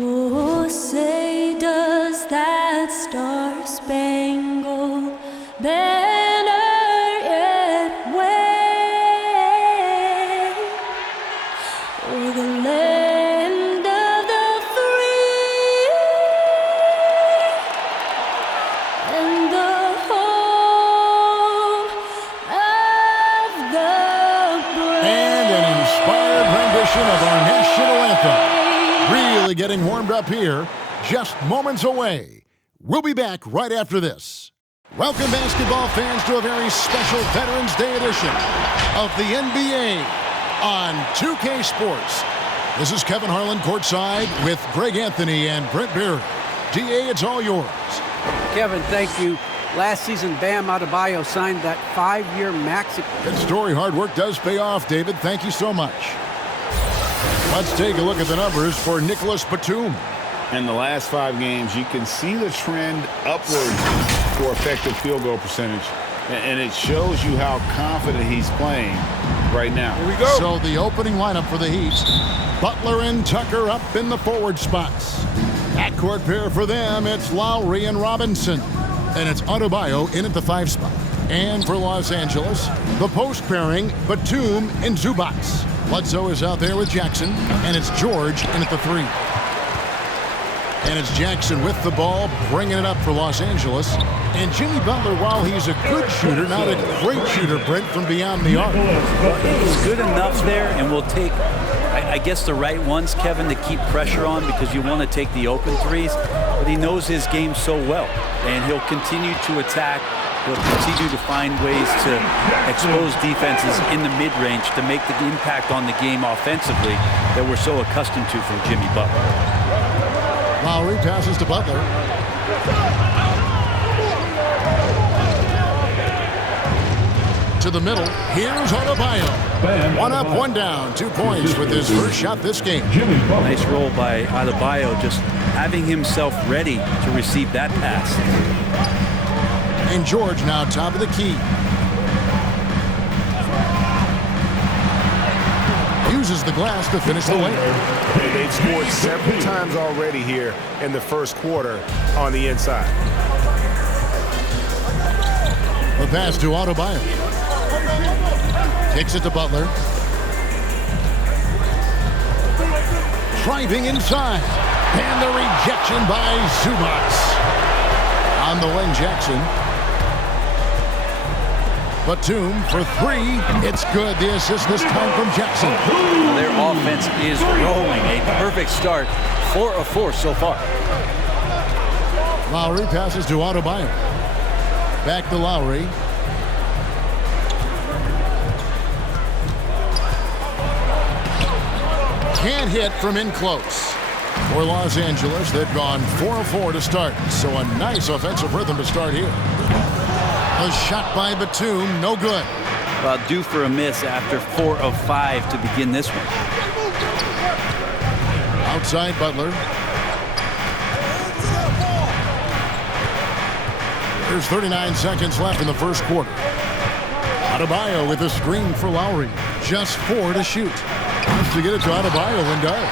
Oh, say does that star-spangled banner yet wave o'er the land of the free and the home of the brave? And an inspired rendition of our national anthem. Really getting warmed up here, just moments away. We'll be back right after this. Welcome, basketball fans, to a very special Veterans Day edition of the NBA on 2K Sports. This is Kevin Harlan courtside with Greg Anthony and Brent Beard. DA, it's all yours. Kevin, thank you. Last season, Bam Adebayo signed that 5-year max. Good story. Hard work does pay off, David. Thank you so much. Let's take a look at the numbers for Nicholas Batum. In the last 5 games, you can see the trend upward for effective field goal percentage. And it shows you how confident he's playing right now. Here we go. So the opening lineup for the Heat. Butler and Tucker up in the forward spots. Backcourt pair for them, it's Lowry and Robinson. And it's Adebayo in at the 5 spot. And for Los Angeles, the post pairing, Batum and Zubac. Bledsoe is out there with Jackson, and it's George in at the 3. And it's Jackson with the ball, bringing it up for Los Angeles. And Jimmy Butler, while he's a good shooter, not a great shooter, Brent, from beyond the arc. He's good enough there, and will take, I guess, the right ones, Kevin, to keep pressure on, because you want to take the open threes. But he knows his game so well, and he'll continue to attack. He'll continue to find ways to expose defenses in the mid-range to make the impact on the game offensively that we're so accustomed to from Jimmy Butler. Lowry passes to Butler. To the middle. Here's Adebayo. 1 up, 1 down. 2 points with his first shot this game. Nice roll by Adebayo, just having himself ready to receive that pass. And George now top of the key. Uses the glass to finish the layup. They've scored several times already here in the first quarter on the inside. The pass to Adebayo. Kicks it to Butler. Driving inside. And the rejection by Zubac. On the wing, Jackson. Batum for 3. It's good. The assist this time from Jackson. Their offense is rolling. A perfect start. 4 of 4 so far. Lowry passes to Adebayo. Back to Lowry. Can't hit from in close. For Los Angeles, they've gone 4 of 4 to start. So a nice offensive rhythm to start here. A shot by Batum, no good. Well, due for a miss after 4 of 5 to begin this one. Outside Butler. There's 39 seconds left in the first quarter. Adebayo with a screen for Lowry. Just 4 to shoot. Wants to get it to Adebayo and does.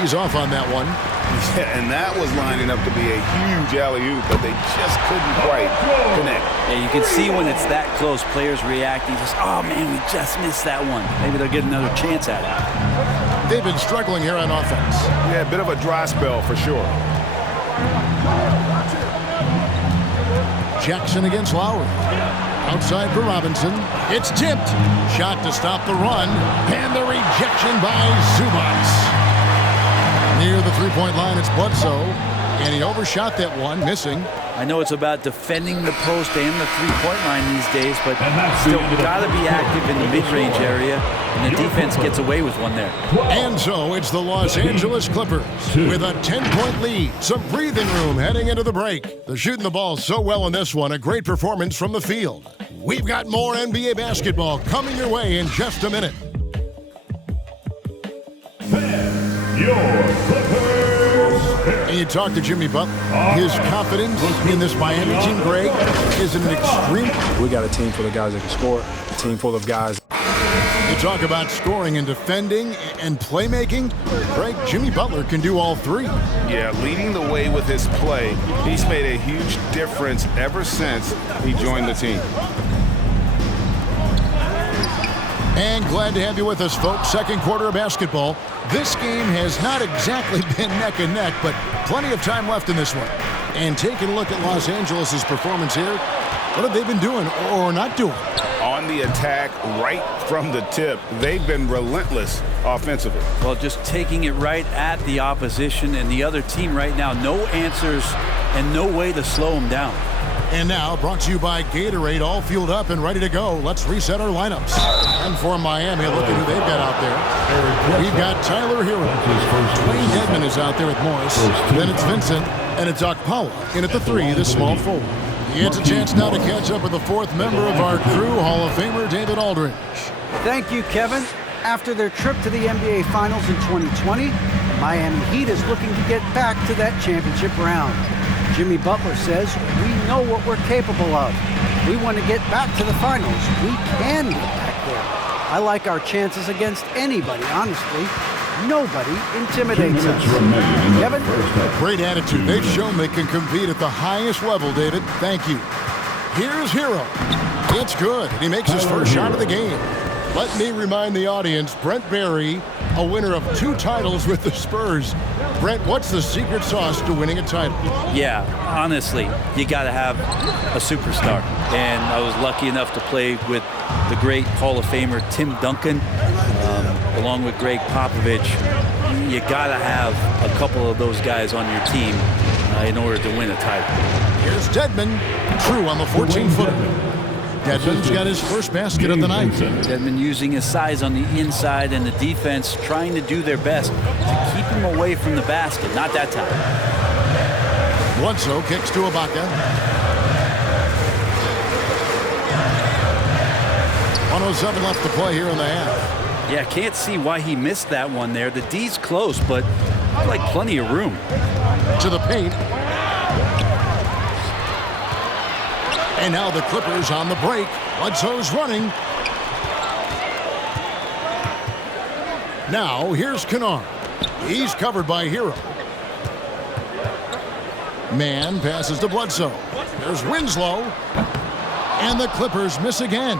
He's off on that one. Yeah, and that was lining up to be a huge alley-oop, but they just couldn't quite connect. Yeah, you can see when it's that close, players reacting, just, oh man, we just missed that one. Maybe they'll get another chance at it. They've been struggling here on offense. Yeah, a bit of a dry spell for sure. Jackson against Lowry. Outside for Robinson. It's tipped. Shot to stop the run. And the rejection by Zubac. Near the three-point line, it's Bledsoe. And he overshot that one, missing. I know it's about defending the post and the three-point line these days, but still got to be active in the mid-range area, and the defense gets away with one there. And so it's the Los Angeles Clippers with a 10-point lead. Some breathing room heading into the break. They're shooting the ball so well in this one. A great performance from the field. We've got more NBA basketball coming your way in just a minute. And you talk to Jimmy Butler. His confidence in this Miami team, Greg, is an extreme. We got a team full of guys that can score, a team full of guys. You talk about scoring and defending and playmaking. Greg, Jimmy Butler can do all three. Yeah, leading the way with his play. He's made a huge difference ever since he joined the team. And glad to have you with us, folks. Second quarter of basketball. This game has not exactly been neck and neck, but plenty of time left in this one. And taking a look at Los Angeles' performance here, what have they been doing or not doing? On the attack, right from the tip, they've been relentless offensively. Well, just taking it right at the opposition and the other team right now. No answers and no way to slow them down. And now, brought to you by Gatorade, all fueled up and ready to go. Let's reset our lineups. And for Miami, look at who they've got out there. We've got Tyler Hero. Dwayne Dedmon is out there with Morris. Then it's Vincent, and it's Okpala in at the 3, the small forward. He gets a chance now to catch up with the 4th member of our crew, Hall of Famer David Aldridge. Thank you, Kevin. After their trip to the NBA Finals in 2020, Miami Heat is looking to get back to that championship round. Jimmy Butler says, we know what we're capable of. We want to get back to the finals. We can get back there. I like our chances against anybody, honestly. Nobody intimidates us. Kevin? Great attitude. They've shown they can compete at the highest level, David. Thank you. Here's Hero. It's good. He makes his first shot of the game. Let me remind the audience, Brent Barry, a winner of 2 titles with the Spurs. Brent, what's the secret sauce to winning a title? Yeah, honestly, you got to have a superstar. And I was lucky enough to play with the great Hall of Famer Tim Duncan, along with Greg Popovich. You got to have a couple of those guys on your team in order to win a title. Here's Dedmon, true on the 14-footer. Dedmon's got his first basket of the night. Dedmon using his size on the inside and the defense trying to do their best to keep him away from the basket. Not that time. Bledsoe kicks to Ibaka. 1:07 left to play here in the half. Yeah, can't see why he missed that one there. The D's close, but like plenty of room. To the paint. And now the Clippers on the break. Bledsoe's running. Now here's Kennard. He's covered by Hero. Man passes to Bledsoe. There's Winslow. And the Clippers miss again.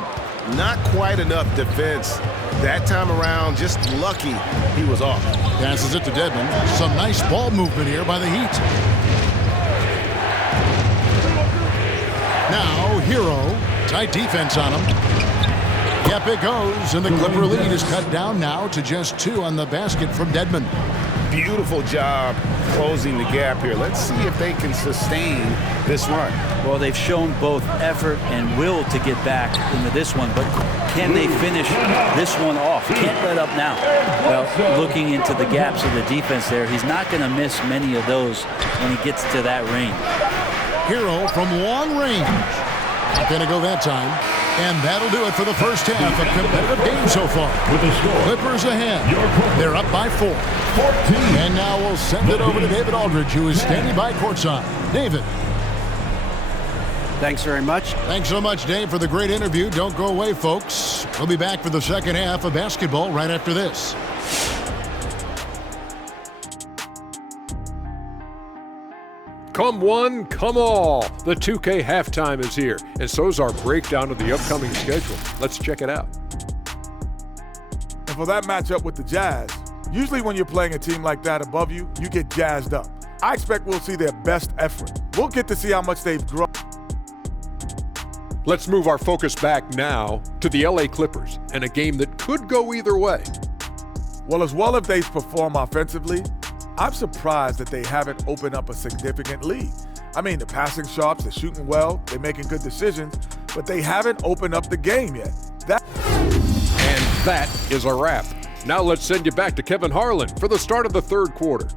Not quite enough defense. That time around, just lucky he was off. Passes it to Dedmon. Some nice ball movement here by the Heat. Now, Hero, tight defense on him. Yep, it goes, and the Clipper lead is cut down now to just 2 on the basket from Dedmon. Beautiful job closing the gap here. Let's see if they can sustain this run. Well, they've shown both effort and will to get back into this one, but can they finish this one off? Can't let up now. Well, looking into the gaps of the defense there, he's not going to miss many of those when he gets to that range. Hero from long range. Not going to go that time. And that'll do it for the first half. A competitive game so far. With the score, Clippers ahead. They're up by 4. 14. And now we'll send it over to David Aldridge, who is standing by courtside. David. Thanks very much. Thanks so much, Dave, for the great interview. Don't go away, folks. We'll be back for the second half of basketball right after this. Come one, come all. The 2K halftime is here, and so's our breakdown of the upcoming schedule. Let's check it out. And for that matchup with the Jazz, usually when you're playing a team like that above you, you get jazzed up. I expect we'll see their best effort. We'll get to see how much they've grown. Let's move our focus back now to the LA Clippers and a game that could go either way. Well as they've performed offensively, I'm surprised that they haven't opened up a significant lead. I mean, they're passing sharps, they're shooting well, they're making good decisions, but they haven't opened up the game yet. And that is a wrap. Now let's send you back to Kevin Harlan for the start of the third quarter.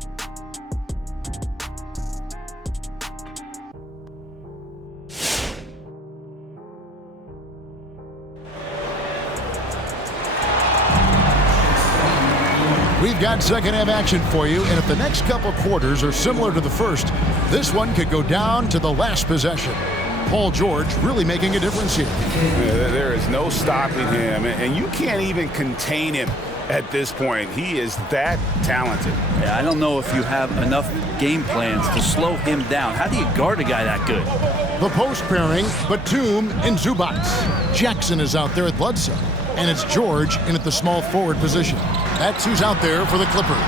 We've got second half action for you, and if the next couple quarters are similar to the first, this one could go down to the last possession. Paul George really making a difference here. There is no stopping him, and you can't even contain him at this point. He is that talented. Yeah, I don't know if you have enough game plans to slow him down. How do you guard a guy that good? The post pairing, Batum and Zubac. Jackson is out there at Bledsoe, and it's George in at the small forward position. That's who's out there for the Clippers.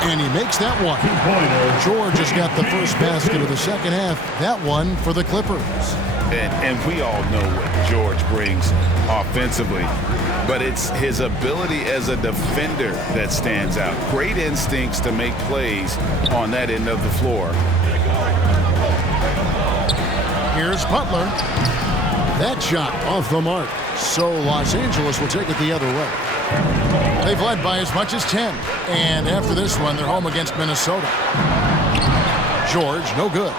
And he makes that one. George has got the first basket of the second half. That one for the Clippers. And we all know what George brings offensively, but it's his ability as a defender that stands out. Great instincts to make plays on that end of the floor. Here's Butler. That shot off the mark. So Los Angeles will take it the other way. They've led by as much as 10. And after this one, they're home against Minnesota. George, no good.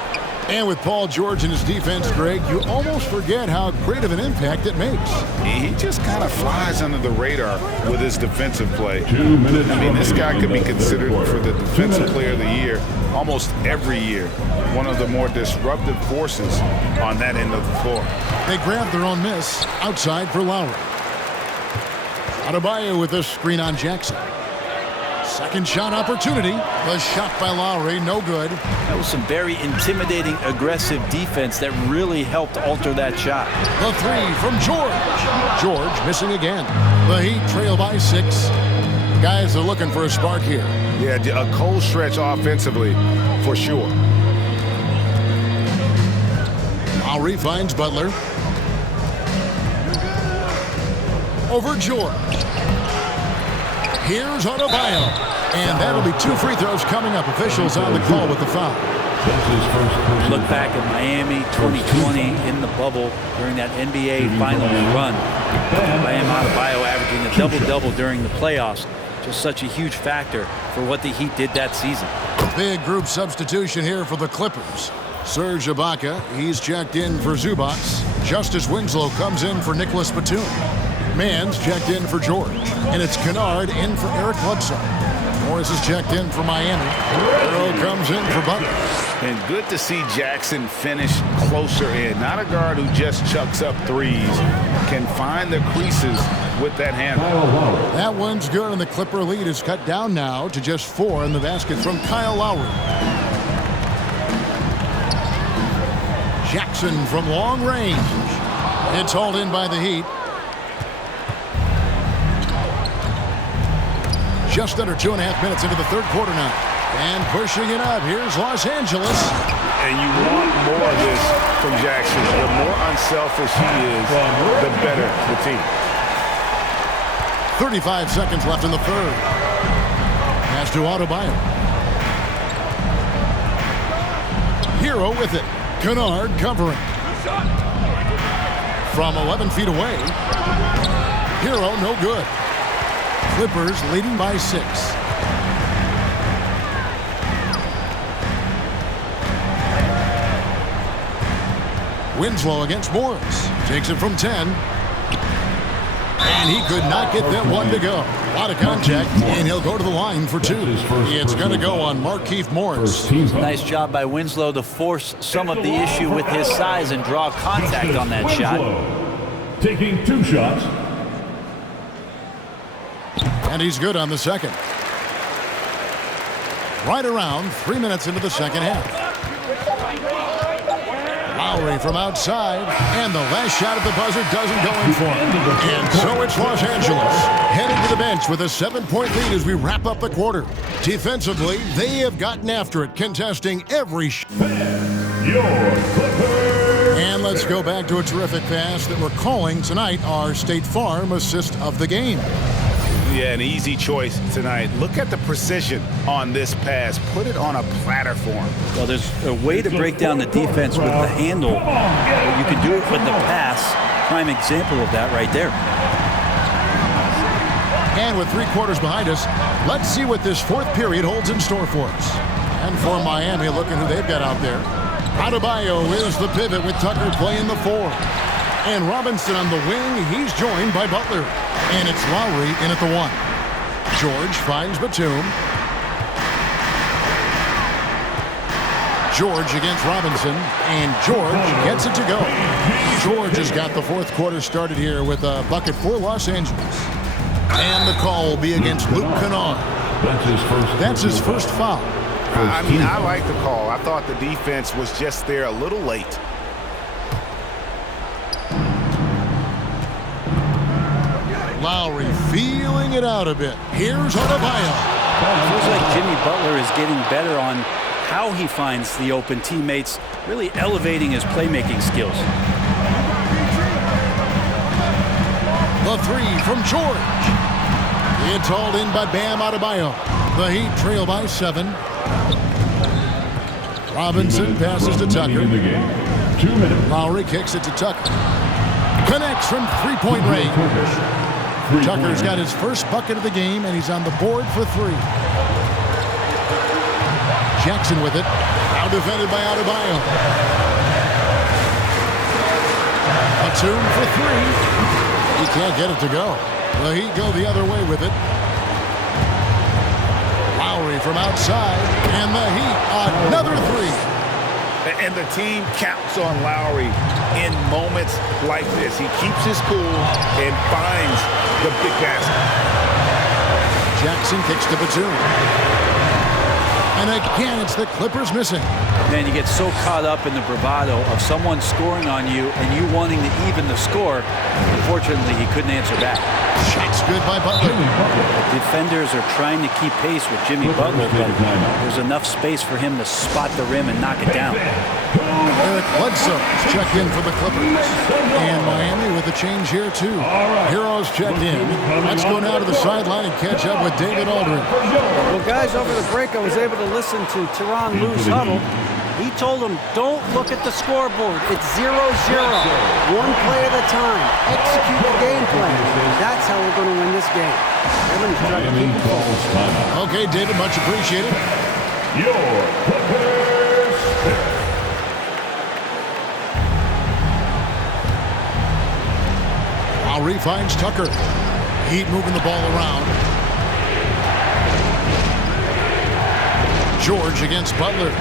And with Paul George in his defense, Greg, you almost forget how great of an impact it makes. He just kind of flies under the radar with his defensive play. I mean, this guy could be considered for the Defensive Player of the Year almost every year. One of the more disruptive forces on that end of the floor. They grab their own miss outside for Lowry. Adebayo with this screen on Jackson. Second shot opportunity. The shot by Lowry, no good. That was some very intimidating, aggressive defense that really helped alter that shot. The three from George. George missing again. The Heat trail by 6. Guys are looking for a spark here. Yeah, a cold stretch offensively for sure. Lowry finds Butler. Over George. Here's Adebayo. And that'll be 2 free throws coming up. Officials on the call with the foul. Look back at Miami 2020 in the bubble during that NBA Finals run. Bam Adebayo averaging a double-double during the playoffs. Just such a huge factor for what the Heat did that season. Big group substitution here for the Clippers. Serge Ibaka, he's checked in for Zubac. Justice Winslow comes in for Nicholas Batum. Mann's checked in for George. And it's Kennard in for Eric Bledsoe. Morris is checked in for Miami. Earl comes in for Butler. And good to see Jackson finish closer in. Not a guard who just chucks up threes. Can find the creases with that handle. That one's good, and the Clipper lead is cut down now to just 4 in the basket from Kyle Lowry. Jackson from long range. It's hauled in by the Heat. Just under 2.5 minutes into the third quarter now. And pushing it up, here's Los Angeles. And you want more of this from Jackson. The more unselfish he is, the better the team. 35 seconds left in the third. Pass to Adebayo. Hero with it. Kennard covering. From 11 feet away. Hero no good. Clippers leading by 6. Winslow against Morris. Takes it from 10. And he could not get that one to go. A lot of contact, and he'll go to the line for 2. It's going to go on Markieff Morris. Nice job by Winslow to force some of the issue with his size and draw contact on that shot. Taking 2 shots. And he's good on the second. Right around 3 minutes into the second half. Lowry from outside, and the last shot at the buzzer doesn't go in for him. And so it's Los Angeles heading to the bench with a 7-point lead as we wrap up the quarter. Defensively, they have gotten after it, contesting every shot. And let's go back to a terrific pass that we're calling tonight our State Farm assist of the game. Yeah, an easy choice tonight. Look at the precision on this pass. Put it on a platter for him. Well, there's a way to break down the defense with the handle. You can do it with the pass. Prime example of that right there. And with 3 quarters behind us, let's see what this fourth period holds in store for us. And for Miami, look at who they've got out there. Adebayo is the pivot with Tucker playing the 4. And Robinson on the wing, he's joined by Butler. And it's Lowry in at the 1. George finds Batum. George against Robinson, and George gets it to go. George has got the fourth quarter started here with a bucket for Los Angeles. And the call will be against Luke Kennard. That's his first foul. I mean, I like the call. I thought the defense was just there a little late. Lowry feeling it out a bit. Here's Adebayo. It feels like Jimmy Butler is getting better on how he finds the open teammates, really elevating his playmaking skills. The three from George. It's hauled in by Bam Adebayo. The Heat trail by 7. Robinson passes to Tucker. 2 minutes. Lowry kicks it to Tucker. Connects from three-point range. Tucker's got his first bucket of the game, and he's on the board for 3. Jackson with it. Now defended by Adebayo. Batum for 3. He can't get it to go. The Heat go the other way with it. Lowry from outside, and the Heat another 3. And the team counts on Lowry in moments like this. He keeps his cool and finds the big basket. Jackson kicks to Batum. And again, it's the Clippers missing. Man, you get so caught up in the bravado of someone scoring on you and you wanting to even the score. Unfortunately, he couldn't answer back. Shot's good by Butler. Defenders are trying to keep pace with Jimmy Butler, but there's enough space for him to spot the rim and knock it down. Eric Bledsoe checked in for the Clippers. And Miami with a change here, too. Heroes checked in. Let's go now to the sideline and catch up with David Aldridge. Well, guys, over the break, I was able to listen to Tyronn Lue's huddle. He told them, don't look at the scoreboard. It's 0-0. One play at a time. Execute the game plan. That's how we're going to win this game. Everyone's trying to keep it focused. Okay, David, much appreciated. Your Clippers pick. Lowry finds Tucker. Heat moving the ball around. George against Butler.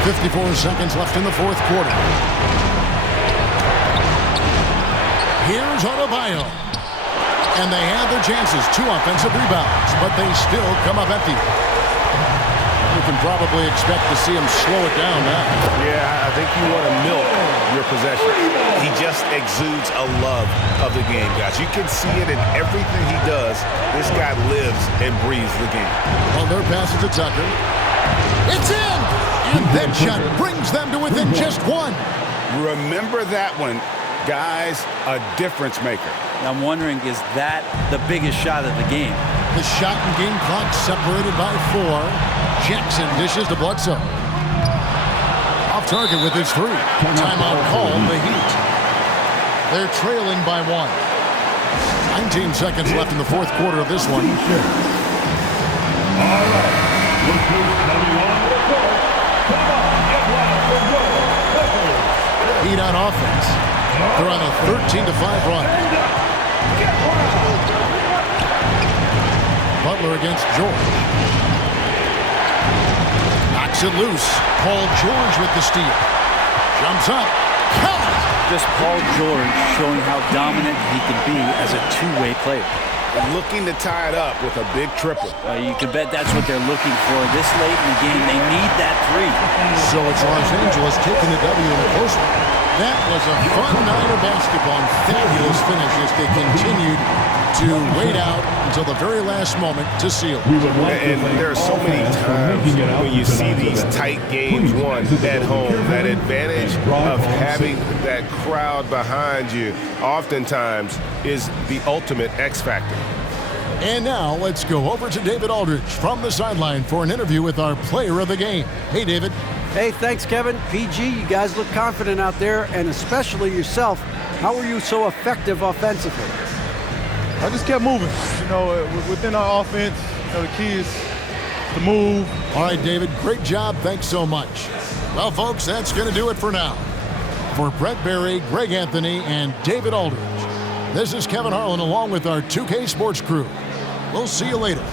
54 seconds left in the fourth quarter. Here's Adebayo. And they have their chances. 2 offensive rebounds, but they still come up empty. You can probably expect to see him slow it down now. Yeah, I think you want to milk your possession. He just exudes a love of the game, guys. You can see it in everything he does. This guy lives and breathes the game. Well, their pass is to Tucker. It's in! And that shot brings them to within just 1. Remember that one. Guys, a difference maker. I'm wondering, is that the biggest shot of the game? The shot and game clock separated by 4. Jackson dishes to Bledsoe. Off target with his 3. Timeout called the Heat. They're trailing by 1. 19 seconds left in the fourth quarter of this one. All right. Look who's coming on the court. Come on, get wild and go. Heat on offense. They're on a 13-5 run. Butler against George. Knocks it loose. Paul George with the steal. Jumps up. Count it. Just Paul George showing how dominant he can be as a two-way player. Looking to tie it up with a big triple. You can bet that's what they're looking for this late in the game. They need that 3. So it's Los Angeles taking the W in a close one. That was a fun night of basketball and fabulous finish as they continued to wait out until the very last moment to seal. And there are so many times when you see these tight games won at home, that advantage of having that crowd behind you oftentimes is the ultimate X factor. And now let's go over to David Aldridge from the sideline for an interview with our player of the game. Hey, David. Hey, thanks, Kevin. PG, you guys look confident out there, and especially yourself. How were you so effective offensively? I just kept moving. You know, within our offense, you know, the key is to move. All right, David, great job. Thanks so much. Well, folks, that's going to do it for now. For Brett Berry, Greg Anthony, and David Aldridge, this is Kevin Harlan along with our 2K Sports crew. We'll see you later.